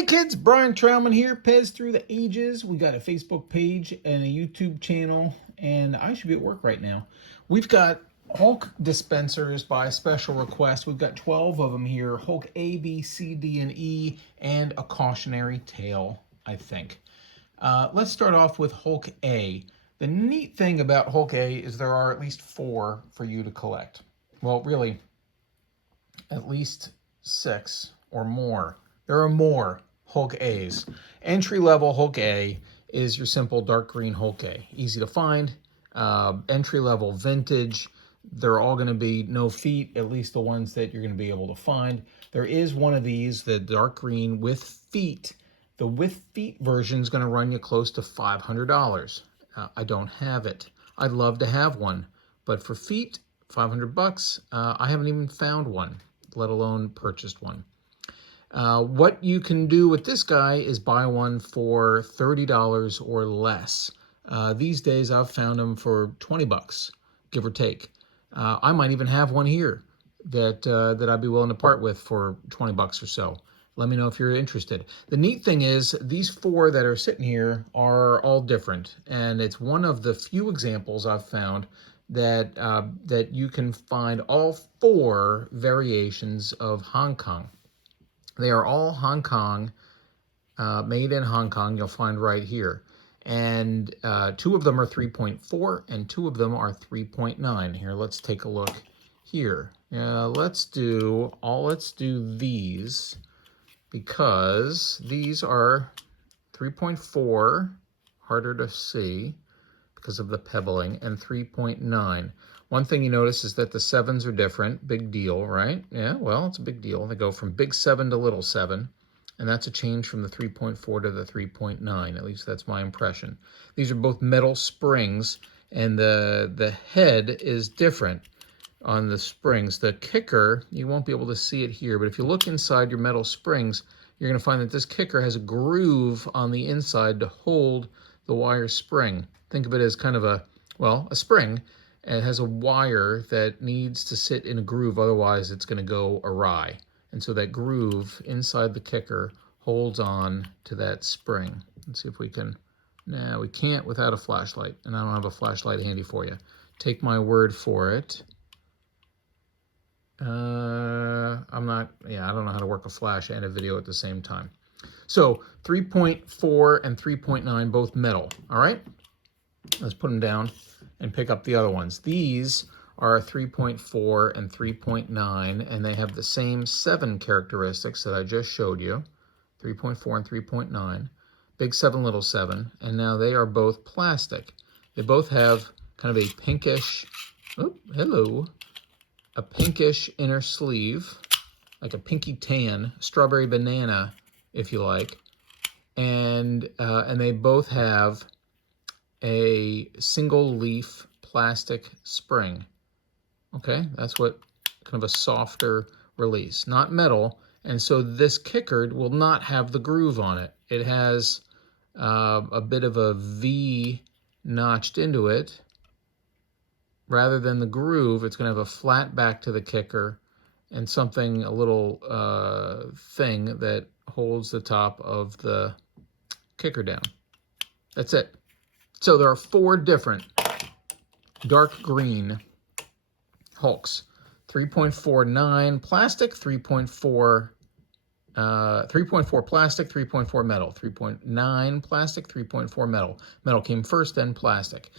Hey kids, Brian Trauman here, PEZ Through the Ages. We got a Facebook page and a YouTube channel, and I should be at work right now. We've got Hulk dispensers by special request. We've got 12 of them here, Hulk A, B, C, D, and E, and a cautionary tale, I think. Let's start off with Hulk A. The neat thing about Hulk A is there are at least 4 for you to collect. Well, really, at least 6 or more. There are more Hulk A's. Entry-level Hulk A is your simple dark green Hulk A. Easy to find, entry-level vintage. They're all going to be no feet, at least the ones that you're going to be able to find. There is one of these, the dark green with feet. The with feet version is going to run you close to $500. I don't have it. I'd love to have one, but for feet, 500 bucks, I haven't even found one, let alone purchased one. What you can do with this guy is buy one for $30 or less. These days I've found them for 20 bucks, give or take. I might even have one here that I'd be willing to part with for 20 bucks or so. Let me know if you're interested. The neat thing is these 4 that are sitting here are all different, and it's one of the few examples I've found that that you can find all 4 variations of Hong Kong. They are all Hong Kong, made in Hong Kong, you'll find right here. And 2 of them are 3.4 and 2 of them are 3.9. Here, let's take a look here. Let's do these, because these are 3.4, harder to see because of the pebbling, and 3.9. One thing you notice is that the 7s are different. Big deal, right? Yeah, well, it's a big deal. They go from big 7 to little 7, and that's a change from the 3.4 to the 3.9. At least that's my impression. These are both metal springs, and the head is different on the springs. The kicker, you won't be able to see it here, but if you look inside your metal springs, you're going to find that this kicker has a groove on the inside to hold the wire spring. Think of it as kind of a spring. And it has a wire that needs to sit in a groove, otherwise it's going to go awry. And so that groove inside the kicker holds on to that spring. Let's see if we can. No, we can't without a flashlight, and I don't have a flashlight handy for you. Take my word for it. I don't know how to work a flash and a video at the same time. So 3.4 and 3.9, both metal, all right? Let's put them down and pick up the other ones. These are 3.4 and 3.9, and they have the same 7 characteristics that I just showed you, 3.4 and 3.9, big 7, little 7, and now they are both plastic. They both have kind of a pinkish, a pinkish inner sleeve, like a pinky tan, strawberry banana, if you like, and they both have a single leaf plastic spring. Okay, that's what kind of a softer release, not metal. And so this kicker will not have the groove on it. It has a bit of a V notched into it. Rather than the groove, it's going to have a flat back to the kicker and something, a little thing that holds the top of the kicker down. That's it. So there are 4 different dark green Hulks. 3.49 plastic, 3.4 plastic, 3.4 metal, 3.9 plastic, 3.4 metal. Metal came first, then plastic.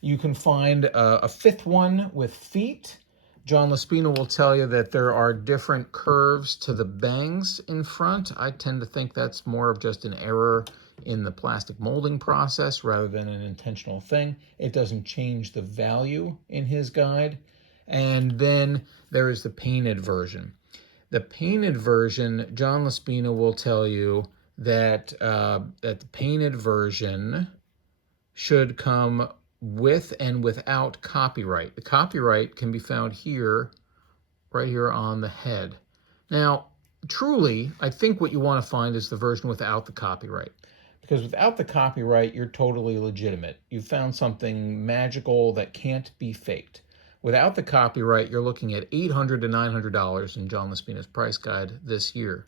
You can find a 5th one with feet. John Laspina will tell you that there are different curves to the bangs in front. I tend to think that's more of just an error in the plastic molding process rather than an intentional thing. It doesn't change the value in his guide. And then there is the painted version. The painted version, John Laspina will tell you that that the painted version should come with and without copyright. The copyright can be found here, right here on the head. Now, truly, I think what you want to find is the version without the copyright. Because without the copyright, you're totally legitimate. You've found something magical that can't be faked. Without the copyright, you're looking at $800 to $900 in John Laspina's price guide this year.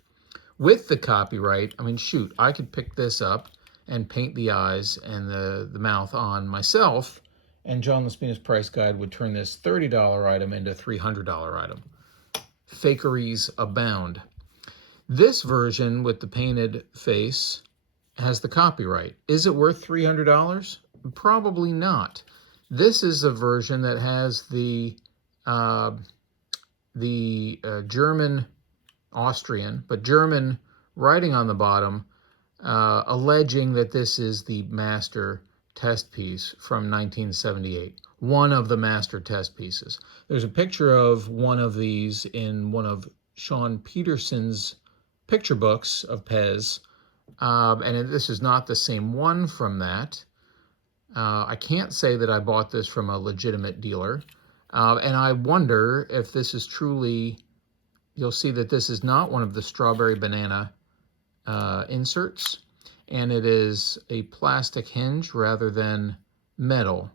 with the copyright, I mean, shoot, I could pick this up and paint the eyes and the mouth on myself, and John Laspina's Price Guide would turn this $30 item into a $300 item. Fakeries abound. This version with the painted face has the copyright. Is it worth $300? Probably not. This is a version that has the German, Austrian, but German writing on the bottom, alleging that this is the master test piece from 1978, one of the master test pieces. There's a picture of one of these in one of Sean Peterson's picture books of PEZ, and this is not the same one from that. I can't say that I bought this from a legitimate dealer, and I wonder if this is truly, you'll see that this is not one of the strawberry banana inserts, and it is a plastic hinge rather than metal.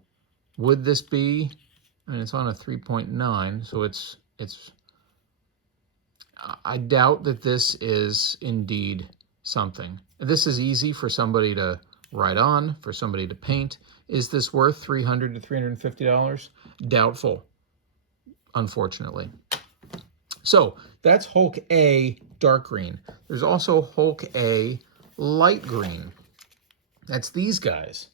Would this be, I mean, it's on a 3.9, so it's I doubt that this is indeed something. This is easy for somebody to write on, for somebody to paint. Is this worth $300 to $350? Doubtful, unfortunately. So that's Hulk A dark green. There's also Hulk A light green. That's these guys.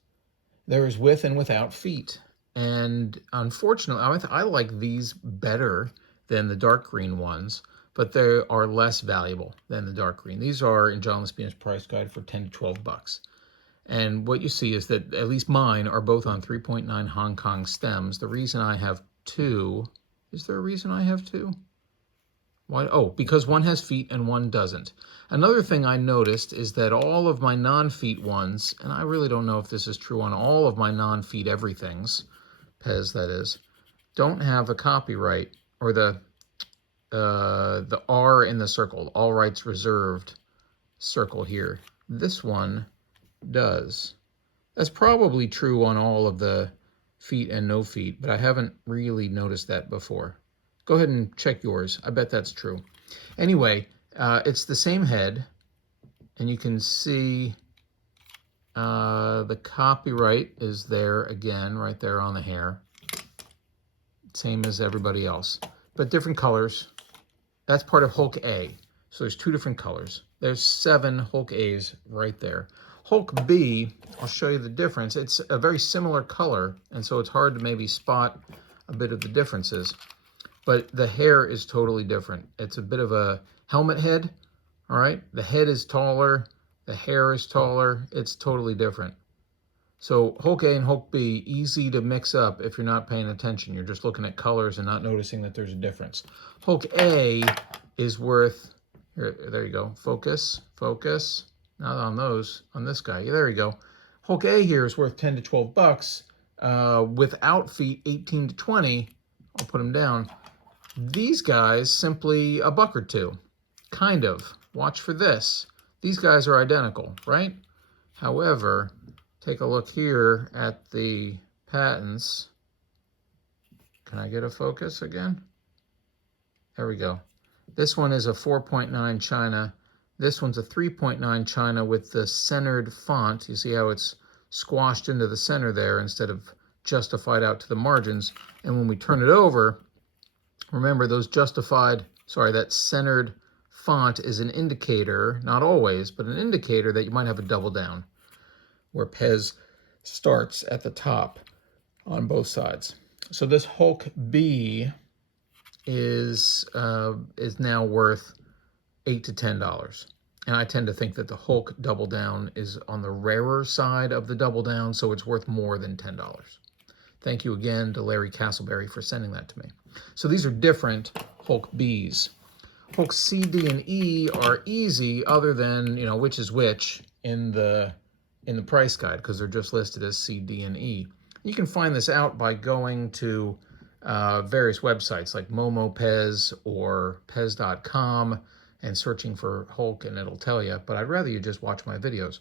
There's with and without feet. And unfortunately, I like these better than the dark green ones, but they are less valuable than the dark green. These are in John Laspina's Price Guide for 10 to 12 bucks. And what you see is that at least mine are both on 3.9 Hong Kong stems. The reason I have two, is there a reason I have two? Why? Oh, because one has feet and one doesn't. Another thing I noticed is that all of my non-feet ones, and I really don't know if this is true on all of my non-feet everythings, PEZ that is, don't have a copyright, or the R in the circle, all rights reserved circle here. This one does. That's probably true on all of the feet and no feet, but I haven't really noticed that before. Go ahead and check yours. I bet that's true. Anyway, it's the same head, and you can see the copyright is there again, right there on the hair. Same as everybody else, but different colors. That's part of Hulk A. So there's two different colors. There's 7 Hulk A's right there. Hulk B, I'll show you the difference. It's a very similar color, and so it's hard to maybe spot a bit of the differences. But the hair is totally different. It's a bit of a helmet head, all right? The head is taller, the hair is taller. It's totally different. So Hulk A and Hulk B, easy to mix up if you're not paying attention. You're just looking at colors and not noticing that there's a difference. Hulk A is worth, here, there you go, focus, focus. Not on those, on this guy. Yeah, there you go. Hulk A here is worth 10 to 12 bucks. Without feet, 18 to 20. I'll put them down. These guys, simply a buck or two. Kind of. Watch for this. These guys are identical, right? However, take a look here at the patents. Can I get a focus again? There we go. This one is a 4.9 China. This one's a 3.9 China with the centered font. You see how it's squashed into the center there instead of justified out to the margins. And when we turn it over, remember those that centered font is an indicator, not always, but an indicator that you might have a double down where PEZ starts at the top on both sides. So this Hulk B is now worth $8 to $10. And I tend to think that the Hulk double down is on the rarer side of the double down, so it's worth more than $10. Thank you again to Larry Castleberry for sending that to me. So these are different Hulk Bs. Hulk C, D, and E are easy, other than, you know, which is which in the price guide, because they're just listed as C, D, and E. You can find this out by going to various websites like Momo PEZ or PEZ.com and searching for Hulk, and it'll tell you, but I'd rather you just watch my videos.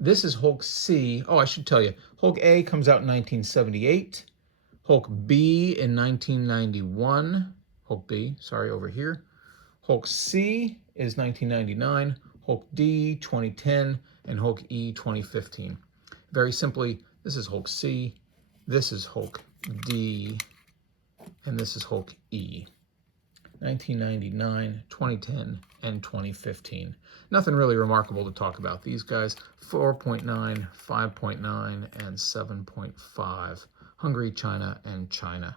This is Hulk C. Oh, I should tell you, Hulk A comes out in 1978. Hulk B in 1991. Hulk B, sorry, over here. Hulk C is 1999, Hulk D 2010, and Hulk E 2015. Very simply, this is Hulk C, this is Hulk D, and this is Hulk E. 1999, 2010, and 2015. Nothing really remarkable to talk about. These guys, 4.9, 5.9, and 7.5. Hungary, China, and China.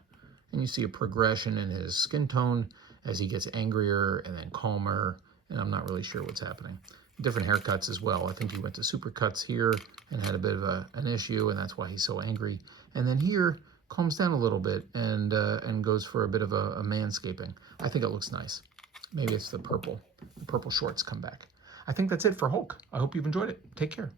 And you see a progression in his skin tone as he gets angrier and then calmer, and I'm not really sure what's happening. Different haircuts as well. I think he went to supercuts here and had a bit of an issue, and that's why he's so angry. And then here, calms down a little bit and goes for a bit of a manscaping. I think it looks nice. Maybe it's the purple. The purple shorts come back. I think that's it for Hulk. I hope you've enjoyed it. Take care.